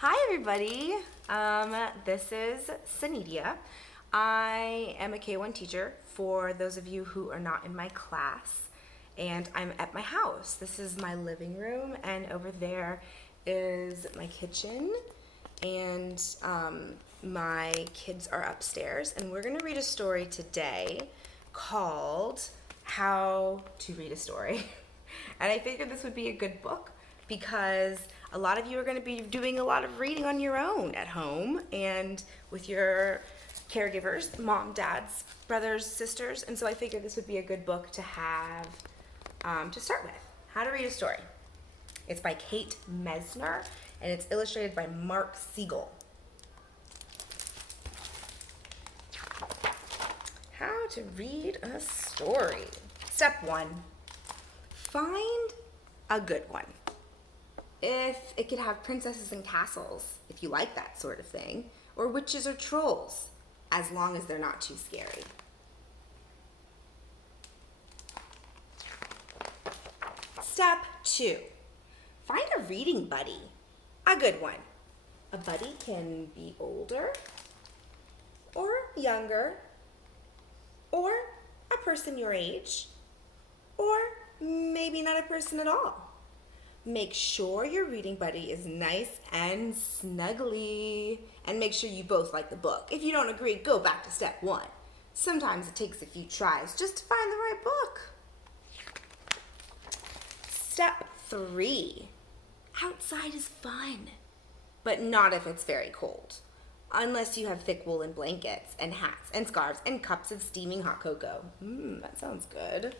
Hi everybody, this is Sanidia. I am a K1 teacher for those of you who are not in my class, and I'm at my house. This is my living room, and over there is my kitchen, and my kids are upstairs, and we're gonna read a story today called How to Read a Story. And I figured this would be a good book because a lot of you are going to be doing a lot of reading on your own at home and with your caregivers, mom, dads, brothers, sisters. And so I figured this would be a good book to have to start with. How to Read a Story. It's by Kate Messner and it's illustrated by Mark Siegel. How to read a story. Step 1. Find a good one. If it could have princesses and castles, if you like that sort of thing, or witches or trolls, as long as they're not too scary. Step 2. Find a reading buddy, a good one. A buddy can be older, or younger, or a person your age, or maybe not a person at all. Make sure your reading buddy is nice and snuggly. And make sure you both like the book. If you don't agree, go back to step 1. Sometimes it takes a few tries just to find the right book. Step 3. Outside is fun, but not if it's very cold. Unless you have thick woolen blankets and hats and scarves and cups of steaming hot cocoa. That sounds good.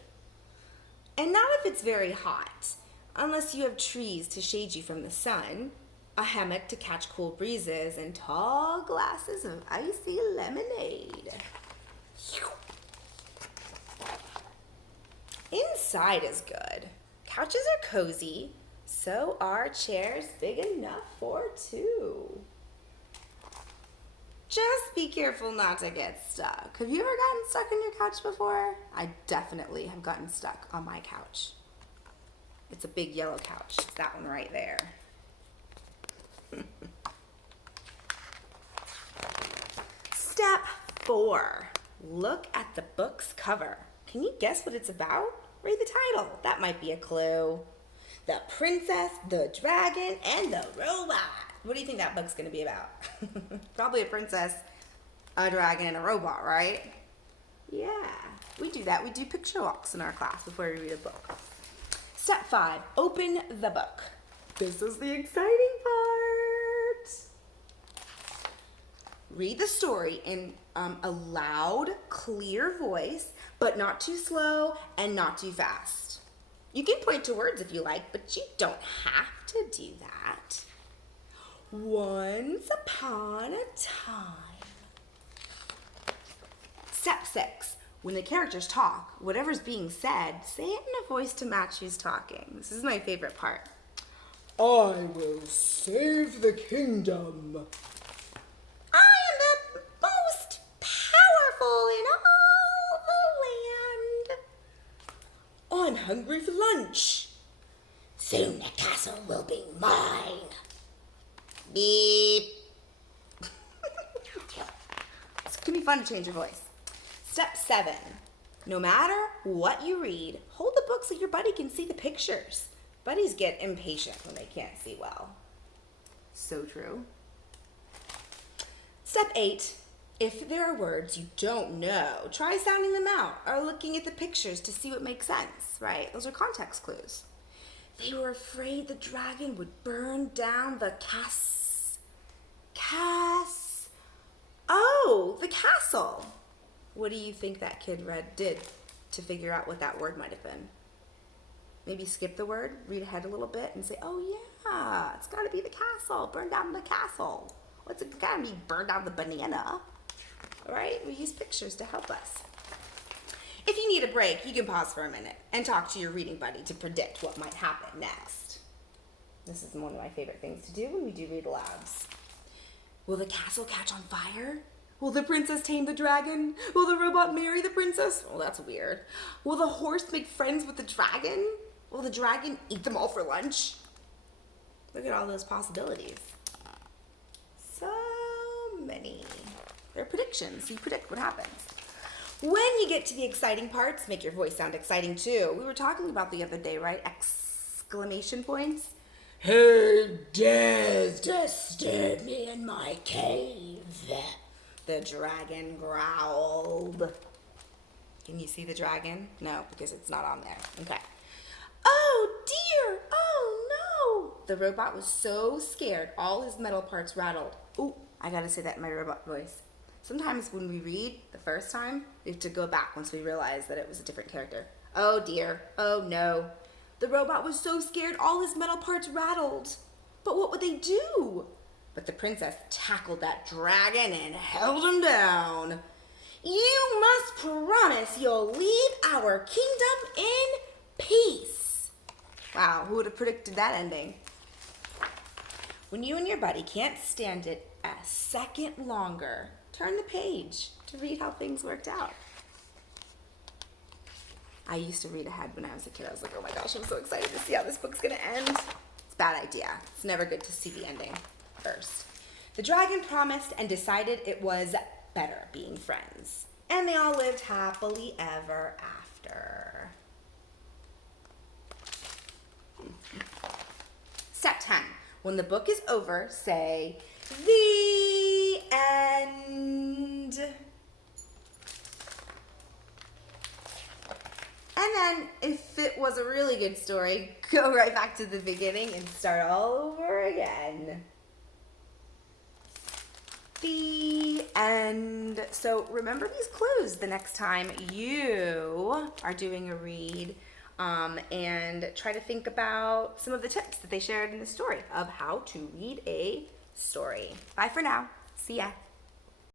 And not if it's very hot. Unless you have trees to shade you from the sun, a hammock to catch cool breezes, and tall glasses of icy lemonade. Inside is good. Couches are cozy, so are chairs big enough for 2. Just be careful not to get stuck. Have you ever gotten stuck on your couch before? I definitely have gotten stuck on my couch. It's a big yellow couch. It's that one right there. Step 4. Look at the book's cover. Can you guess what it's about? Read the title. That might be a clue. The Princess, the Dragon, and the Robot. What do you think that book's going to be about? Probably a princess, a dragon, and a robot, right? Yeah, we do that. We do picture walks in our class before we read a book. Step 5, open the book. This is the exciting part. Read the story in a loud, clear voice, but not too slow and not too fast. You can point to words if you like, but you don't have to do that. Once upon a time. Step 6. When the characters talk, whatever's being said, say it in a voice to match who's talking. This is my favorite part. I will save the kingdom. I am the most powerful in all the land. I'm hungry for lunch. Soon the castle will be mine. Beep. It's gonna be fun to change your voice. Step 7. No matter what you read, hold the book so your buddy can see the pictures. Buddies get impatient when they can't see well. So true. Step 8. If there are words you don't know, try sounding them out or looking at the pictures to see what makes sense, right? Those are context clues. They were afraid the dragon would burn down the the castle. What do you think that kid did to figure out what that word might have been? Maybe skip the word, read ahead a little bit, and say, oh yeah, it's gotta be the castle, burn down the castle. What's it gotta be, burn down the banana? All right, we use pictures to help us. If you need a break, you can pause for a minute and talk to your reading buddy to predict what might happen next. This is one of my favorite things to do when we do read alouds. Will the castle catch on fire? Will the princess tame the dragon? Will the robot marry the princess? Oh, that's weird. Will the horse make friends with the dragon? Will the dragon eat them all for lunch? Look at all those possibilities. many. They're predictions. You predict what happens. When you get to the exciting parts, make your voice sound exciting too. We were talking about the other day, right? Exclamation points. Who dares disturb me in my cave? The dragon growled. Can you see the dragon? No, because it's not on there. Okay. Oh dear! Oh no! The robot was so scared, all his metal parts rattled. Ooh, I gotta say that in my robot voice. Sometimes when we read the first time, we have to go back once we realize that it was a different character. Oh dear! Oh no! The robot was so scared, all his metal parts rattled. But what would they do? But the princess tackled that dragon and held him down. You must promise you'll leave our kingdom in peace. Wow, who would have predicted that ending? When you and your buddy can't stand it a second longer, turn the page to read how things worked out. I used to read ahead when I was a kid. I was like, oh my gosh, I'm so excited to see how this book's gonna end. It's a bad idea. It's never good to see the ending first. The dragon promised and decided it was better being friends. And they all lived happily ever after. Step 10. When the book is over, say, the end. And then, if it was a really good story, go right back to the beginning and start all over again. The end. So remember these clues the next time you are doing a read, and try to think about some of the tips that they shared in the story of how to read a story. Bye for now. See ya.